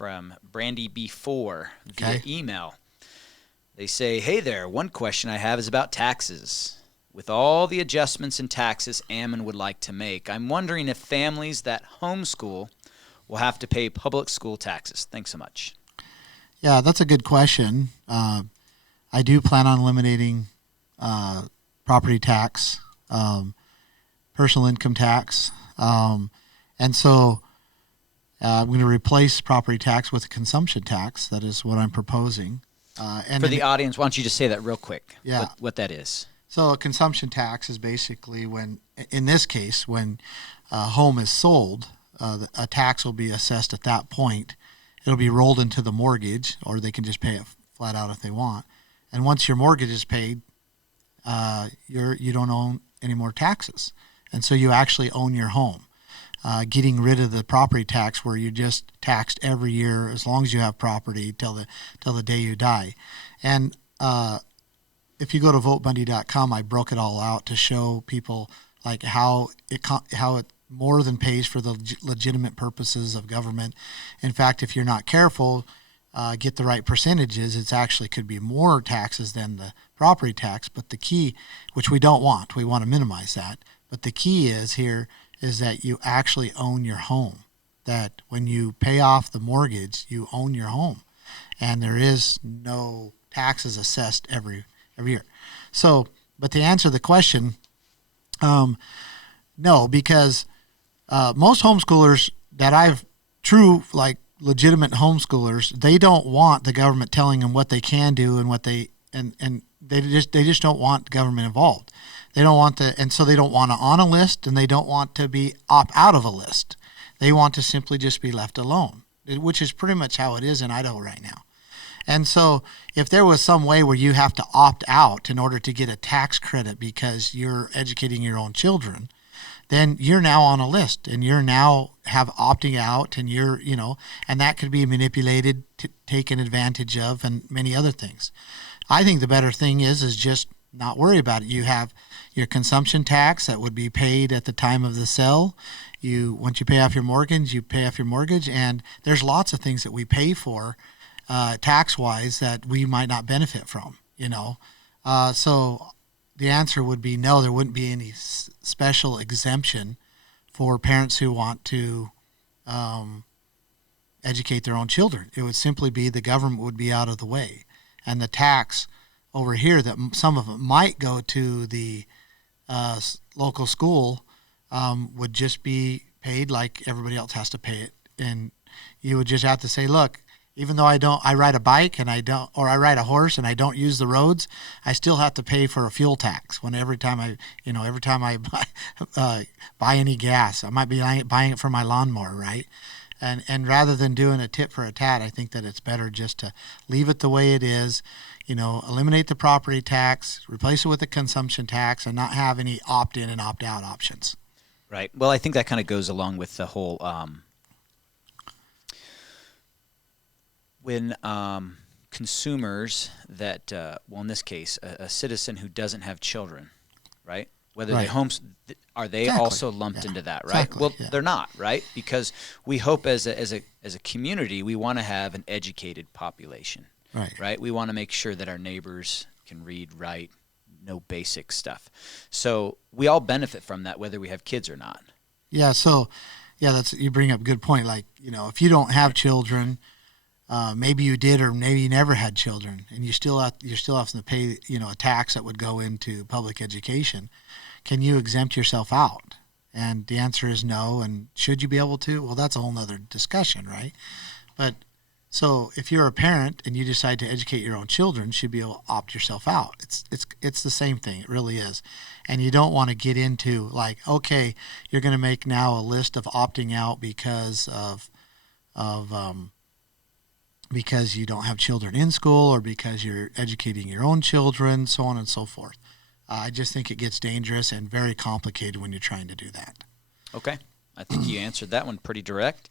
from Brandy B4 via email. They say, hey there, one question I have is about taxes. With all the adjustments in taxes Ammon would like to make, I'm wondering if families that homeschool will have to pay public school taxes. Thanks so much. Yeah, that's a good question. I do plan on eliminating property tax, personal income tax, and so I'm going to replace property tax with a consumption tax. That is what I'm proposing. And for the audience, why don't you just say that real quick, what that is? So a consumption tax is basically when, in this case, when a home is sold, a tax will be assessed at that point. It'll be rolled into the mortgage, or they can just pay it flat out if they want. And once your mortgage is paid, you don't own any more taxes. And so you actually own your home. Getting rid of the property tax where you're just taxed every year as long as you have property till the day you die. And if you go to votebundy.com, I broke it all out to show people like how it more than pays for the legitimate purposes of government. In fact, if you're not careful, get the right percentages, it actually could be more taxes than the property tax. But the key, which we don't want, we want to minimize that. But the key is that you actually own your home. That when you pay off the mortgage, you own your home, and there is no taxes assessed every year. So, but to answer the question, no, because most homeschoolers that I've legitimate homeschoolers, they don't want the government telling them what they can do and what they just don't want government involved. They don't want and so they don't want to on a list, and they don't want to be opt out of a list. They want to simply just be left alone, which is pretty much how it is in Idaho right now. And so if there was some way where you have to opt out in order to get a tax credit because you're educating your own children, then you're now on a list, and you're now have opting out, and and that could be manipulated, taken advantage of, and many other things. I think the better thing is just not worry about it. You have your consumption tax that would be paid at the time of the sale. Once you pay off your mortgage, you pay off your mortgage, and there's lots of things that we pay for tax-wise that we might not benefit from, So the answer would be no, there wouldn't be any special exemption for parents who want to educate their own children. It would simply be the government would be out of the way. And the tax over here, that some of it might go to the local school, would just be paid like everybody else has to pay it. And you would just have to say, look, even though I ride a bike and I ride a horse and I don't use the roads, I still have to pay for a fuel tax every time I buy any gas. I might be buying it for my lawnmower, right? And rather than doing a tit for a tat, I think that it's better just to leave it the way it is, eliminate the property tax, replace it with a consumption tax, and not have any opt-in and opt-out options. Right. Well, I think that kind of goes along with the whole when consumers that, in this case, a citizen who doesn't have children, right? Whether they are they also lumped into that, right? Exactly. Well, they're not, right? Because we hope as a community, we want to have an educated population, right? We want to make sure that our neighbors can read, write, know basic stuff. So we all benefit from that, whether we have kids or not. Yeah. So, you bring up a good point. Like, if you don't have children, maybe you did, or maybe you never had children, and you're still have to pay, a tax that would go into public education. Can you exempt yourself out? And the answer is no. And should you be able to? Well, that's a whole nother discussion, right? But so if you're a parent and you decide to educate your own children, you should be able to opt yourself out. It's the same thing. It really is. And you don't want to get into like, okay, you're going to make now a list of opting out because because you don't have children in school, or because you're educating your own children, so on and so forth. I just think it gets dangerous and very complicated when you're trying to do that. Okay. I think you answered that one pretty direct.